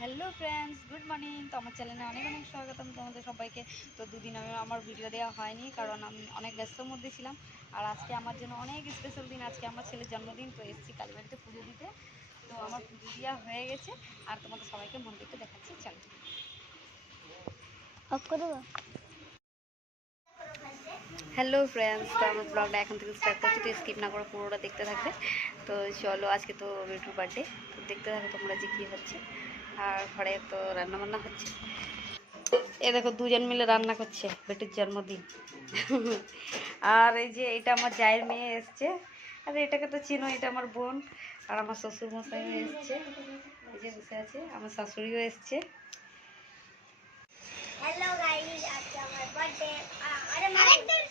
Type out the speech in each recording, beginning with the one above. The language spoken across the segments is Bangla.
Hello friends, good morning. তো আমার চ্যানেলে অনেক অনেক স্বাগতম তোমাদের সবাইকে। তো দুদিন আমার ভিডিও দেওয়া হয়নি, কারণ আমি অনেক ব্যস্তর মধ্যে ছিলাম। আর আজকে আমার জন্য অনেক স্পেশাল দিন, আজকে আমার ছেলের জন্মদিন। তো এসেছি কালীবাড়িতে পুজো দিতে। তো আমার পুজো দেওয়া হয়ে গেছে, আর তোমাদের সবাইকে মন্দিরটা দেখাচ্ছি, চলো। হ্যালো ফ্রেন্ডস, তো আমার ব্লগটা এখন থেকে স্টার্ট করছি, তো স্কিপ না করে পুরোটা দেখতে থাকবে। তো চলো, আজকে তো বেটুর বার্থডে, তো দেখতে থাকো তোমরা যে কী হচ্ছে। আর ঘরে তো রান্নাবান্না হচ্ছে, এ দেখো দুজন মিলে রান্না করছে, বেটুর জন্মদিন। আর এই যে এটা আমার জায়ের মেয়ে এসছে, আর এটাকে তো চিনো, এটা আমার বোন। আর আমার শ্বশুর মশাইও এসছে, এই যে বসে আছে, আমার শাশুড়িও এসছে। হ্যালো গাইস, আজকে আমার বার্থডে। আরে আরেকজন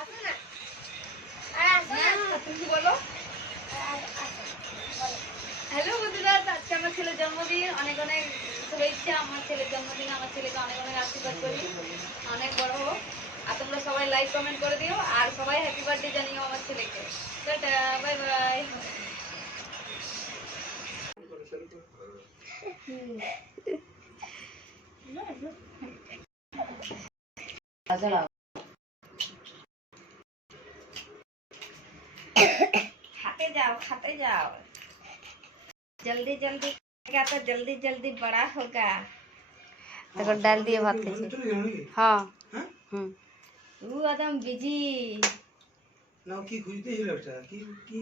আসো না, তুমি বলো। হ্যালো বন্ধুরা, আজকে আমার ছেলের জন্মদিন, অনেক অনেক শুভেচ্ছা। আমার ছেলের জন্মদিন, আমার ছেলেকে অনেক অনেক আশীর্বাদ করি, অনেক বড় হোক। আর তোমরা সবাই লাইক কমেন্ট করে দিও, আর সবাই হ্যাপি বার্থডে জানিও আমার ছেলেকে। Tata, bye bye. खाते जाओ, खाते जाओ, जल्दी जल्दी खाएगा तो जल्दी जल्दी बड़ा होगा। देखो डाल दिए भात के। हाँ वो एकदम बिजी নাও কি খুঁজতেছিল এটা কি কি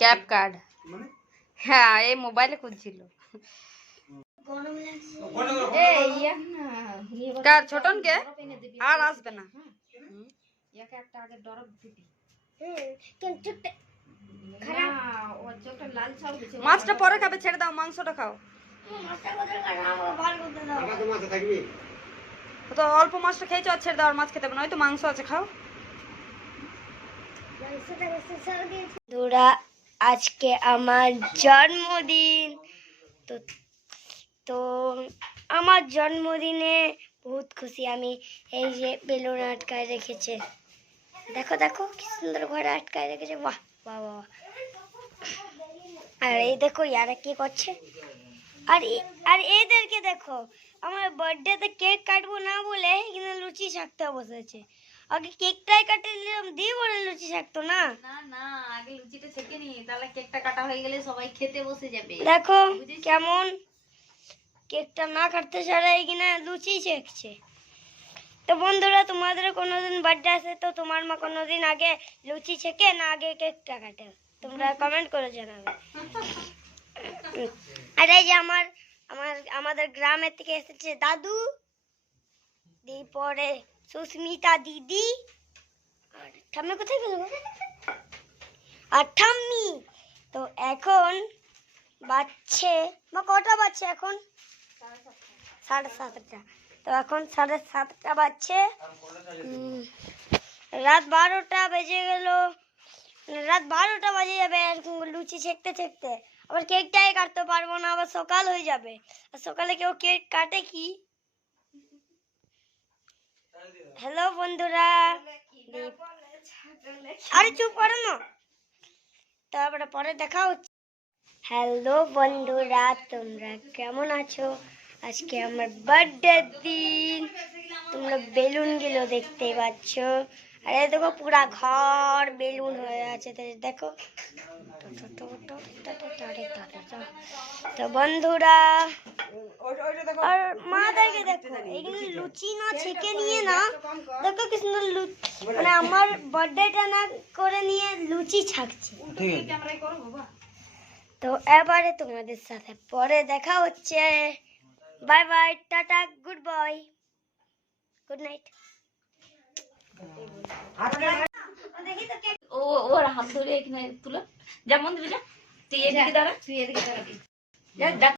ক্যাপ কার্ড, মানে হ্যাঁ এই মোবাইলে খুঁজছিল। এই ইয়া না কার ছোটন কে আর আসবে না, ইয়াকে একটা আগে ডরব দিবি। কিন্তু না ও চোখটা লাল ছাল দিছে। মাছটা পরে খাবে, ছেড়ে দাও, মাংসটা খাও। মাছটা কোথায় কাটা ভালো করতে দাও। টাকা তো মাথা থাকবে তো অল্প মাছটা খেয়েছো, আর ছেড়ে দাও, আর মাছ খেতে হবে না, ওই তো মাংস আছে, খাও। বন্ধুরা, আজকে আমার জন্মদিন। তো তো আমার জন্মদিনে বহুত খুশি আমি। এই যে বেলুন আটকায় রেখেছে, দেখো দেখো কি সুন্দর ঘরে আটকায় রেখেছে, বাহ বাহ বাহ। আর এই দেখো ইয়ারা কি করছে, আর এদেরকে দেখো, আমার বার্থডেতে কেক কাটবো না বলে এখানে লুচি শাকতে বসেছে। আগে কেকটাই কাটে নিলাম, দিয়ে বলে লুচি শাকতো না। না না, আগে লুচিটা ছেঁকে নি, তাহলে কেকটা কাটা হয়ে গেলে সবাই খেতে বসে যাবে। দেখো কেমন কেকটা না কাটতে ছাড়া এখানে লুচি ছেঁকছে। তো বন্ধুরা, তোমাদের কোনোদিন বার্থডে আসে তো তোমার মা কোনোদিন আগে লুচি ছেঁকে না আগে কেকটা কাটে, তোমরা কমেন্ট করে জানাবে। আর এই যে আমাদের গ্রামের থেকে এসেছে দাদু, পরে সুস্মিতা দিদি, আর ঠাম্মি কোথায় গেল, আর ঠাম্মি। তো এখন বাজছে, মা কটা বাজছে এখন? 7:30। তো এখন 7:30 বাজছে, রাত 12টা বেজে গেল, রাত 12টা বাজে যাবে লুচি ছেঁকতে ছেঁকতে। আবার কেকটাই কাটতে পারবো না, আবার সকাল হয়ে যাবে, আর সকালে কেউ কেক কাটে কি? হ্যালো বন্ধুরা, আরে চুপ করো না, তারপরে পরে দেখা হচ্ছে। হ্যালো বন্ধুরা, তোমরা কেমন আছো? আজকে আমার বার্থডে দিন, তোমরা বেলুন গুলো দেখতে পাচ্ছ, আরে দেখো পুরা ঘর বেলুন হয়ে আছে, দেখো। তো বন্ধুরা, আর মাদেরকে দেখো, এখানে লুচি না ছেঁকে নিয়ে না, দেখো কি সুন্দর মানে আমার বার্থডেটা না করে নিয়ে লুচি ছাকছে। তো এবারে তোমাদের সাথে পরে দেখা হচ্ছে, bye bye, ta ta, good bye, good night. ও ওর হাত ধরে এখানে তুলো, যা মন্দিরে যা, তুই এদিকে দাঁড়া, তুই এদিকে দাঁড়াবি, যা যা।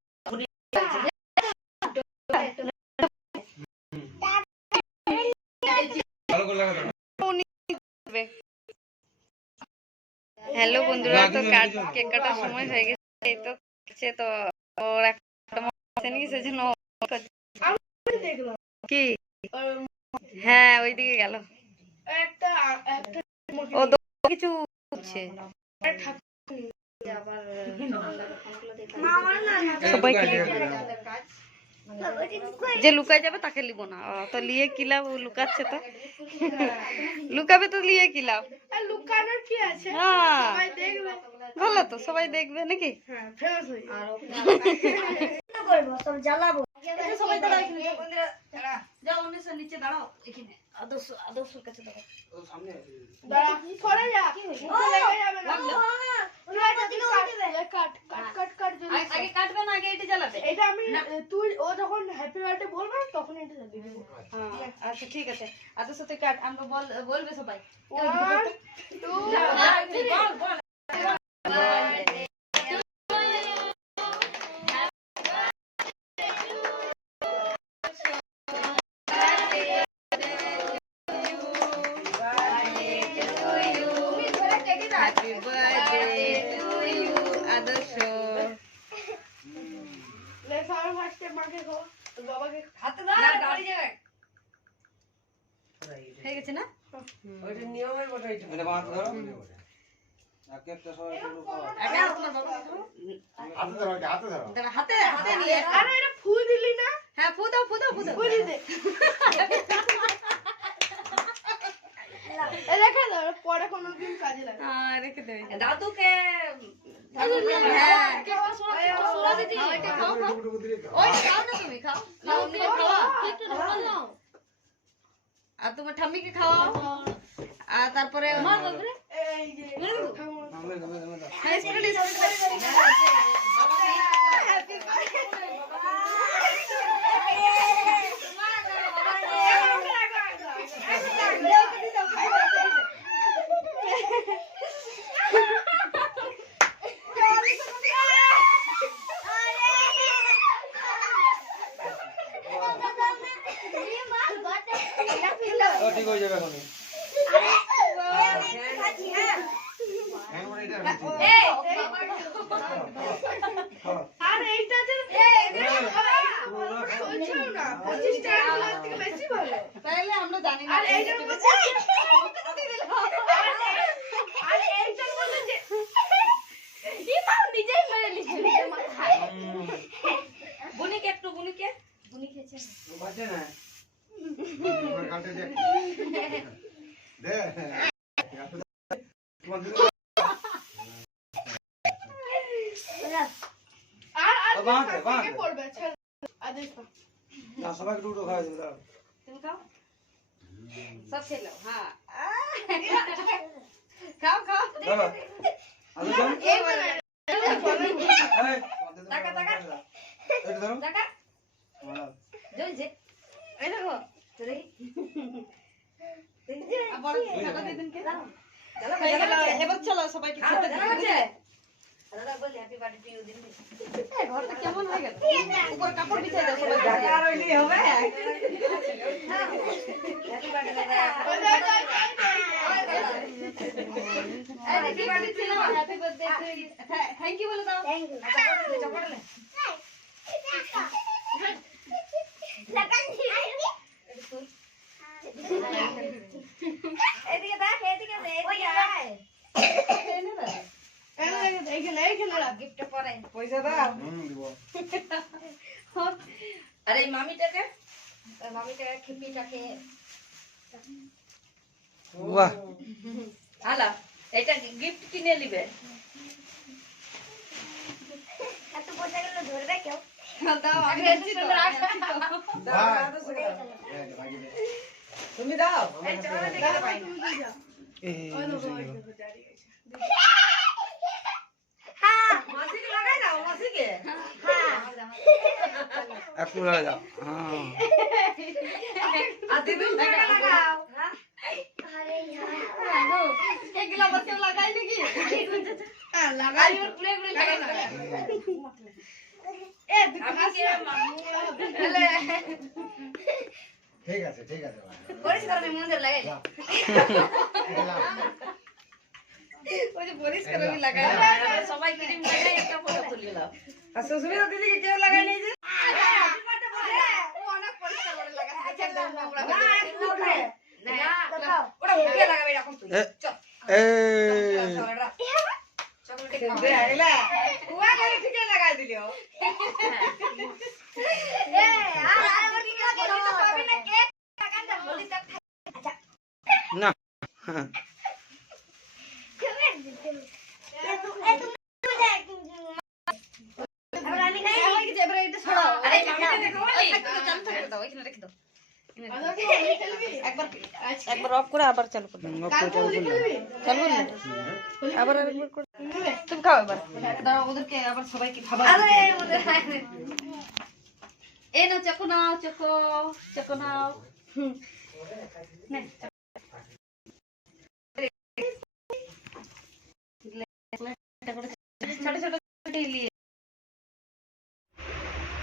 হ্যালো বন্ধুরা, তো কেক কাটার সময় হয়ে গেছে, তো তো ওর একটা নিয়ে সেজন্য কি, হ্যাঁ ওইদিকে গেল, ও কিছু হচ্ছে। সবাইকে যে লুকায় যাবে তাকে লিব না। তো লিয়ে কি লাভ, ও লুকাচ্ছে তো লুকাবে তো লিয়ে কি লাভ। লুকানোর কি আছে, হ্যাঁ সবাই দেখবে। ভালো তো, সবাই দেখবে নাকি। হ্যাঁ, ফেমাস হয়ে যাবে। করবো সব জ্বালাবো। সবাই দাঁড়াও এখানে, যাও অন্যের নিচে দাঁড়াও এখানে, আদর্শের কাছে দাঁড়াও। ও সামনে আছে। দাঁড়া, সরে যা। ও লেগে যাবে না। লাগলো? কাট কাট কাট কাট জলদি। আগে কাটবে না, আগে এটা জ্বালাবে। এটা আমি তুই ও যখন হ্যাপি বার্থডে বলবে তখন এটা জ্বালিয়ে দেবো। হ্যাঁ, আচ্ছা ঠিক আছে। আদর্শ তুই কাট, আমরা বলবে সবাই। 1 2 বল। Happy birthday to you, আদর্শ। লে সবার ফার্স্টে মাকে খাও, তো বাবাকে হাতে দাও, পড়ে যাবে। হয়ে গেছে না? ওইটা নিয়মের বটে এটা। এটা বাঁধ ধরো। আর কেকটা সবাই একটু খাও। আগে তোমার বাবাকে খাও। হাতে ধরো, হাতে ধরো। দাঁড়া, হাতে নিয়ে। আরে এটা ফু দিলি না, হ্যাঁ, ফু দাও। ফু দি দে। এ রেখে দাও, পরে কোনো দিন কাজে লাগে। হ্যাঁ, রেখে দেবে। দাদুকে হ্যাঁ খাওয়া সোনা দিদি। ওইটা খাও, খাও। টুকু দিলে তো। ওই খাও না, তুমি খাও। খাও, নিয়ে খাওয়া। আর তোমার ঠাম্মিকে খাওয়াও। আর তারপরে এই যে খাও। নামে দাও। হ্যাঁ, স্কুলে ও ঠিক হয়ে যাবে এখন। হ্যাঁ, ওটা এটা হচ্ছে। খাও। আর এইটা যে চলছেও না, 25 টাকা লাখ থেকে বেশি ভালো। তাহলে আমরা জানি না। আর এইটার মধ্যে আর এইটার মধ্যে যে ইমাম নিজেই মেরে লিখে মাথায়। বুনিকে একটু, বুনি খেয়েছে। ও বাজে না। আমার কালকে দে। দে। তোমার দিদি আর বাঁধ, বাঁধ। কে পড়বে ছেড়ে আর দেখো। না সবাই একটু খাওয়া যাবে দাও। তুমি খাও, সব খেয়ে নাও। হ্যাঁ, খাও। দাও। আলু দাও। এই বলে এই, টাকা। এটা ধরো। টাকা হ্যাঁ। জ্বলছে। এই দেখো তো দেখি। আবার টাকা দিয়ে দিন কে দাও। হয়ে গেল, এবার চলো সবাইকে খেতে দিই। দাদা বলি হ্যাপি বার্থডে টু ইউ দিন। এই ঘরটা কেমন হয়ে গেল? উপর কাপড় বিছাই দাও সবাই। আর ওইলি হবে। হ্যাপি বার্থডে দাদা। হ্যাপি বার্থডে ছিল। Happy birthday to you. Thank you বলে দাও। Thank you. চপড়লে। এদিকে দেখ, এদিকে দে, এদিকে আয়। এইখানে রাখ। গিফট পরে। পয়সা দাও। দিব। আর এই মামিটাকে, খিপিটাকে বাহ। আলা এটা গিফট কিনে নিবে। এত পয়সা গুলো ধরবে কেউ? দাও, আমি দিচ্ছি তো। ভাই। দে, ভাই দে। তুমি দাও। এই চলো দেখতে পাই না। এই মাসিকে লাগাই দাও, মাসিকে। একটু লাগা যাও। হ্যাঁ। আর দিদুন টাকা লাগাও। এগুলা বসে লাগাই নাকি? হ্যাঁ লাগাই। আর এবার ঘুরে ঘুরে লাগাই না। এ আমি কি ঠিক আছে, ঠিক আছে ভাই। পরিষ্কার আমি মন্দির লাগাই। এলাম। ওই যে পরিষ্কার আমি লাগাই। সবাই ক্রিম লাগাই একটা ফটো তুলে নাও। আর শ্বশুরের দিদিকে কেউ লাগাই নাই যে? ও অনেক পরিষ্কার করে লাগাচ্ছে। আচ্ছা নোংরা হয়ে যাবে। না, ওটা মুখে লাগাবে এরকম তুই। চল। এই চল, চকলেট খাও। দেখলা। উয়া গেলে ঠিকই লাগাই দিল। না একবার অফ করে আবার চালু করবে। চালু করলে আবার আরেকবার করে তুমি খাও এবার। দাঁড়াও, ওদেরকে আবার সবাইকে খাবার এই নাও, চকো নাও, চকো চকো নাও। নে,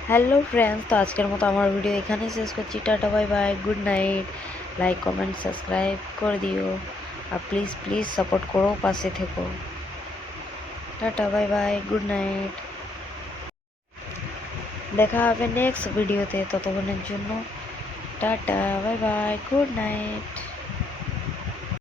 হ্যালো ফ্রেন্ডস, তো আজকের মতো আমার ভিডিও এখানেই শেষ করছি। Tata, bye bye, good night. Like comment subscribe করে দিও, আর প্লিজ প্লিজ সাপোর্ট করো, পাশে থেকো। Tata, bye bye, good night. দেখা হবে নেক্সট ভিডিওতে, ততক্ষণের জন্য tata, bye bye, good night.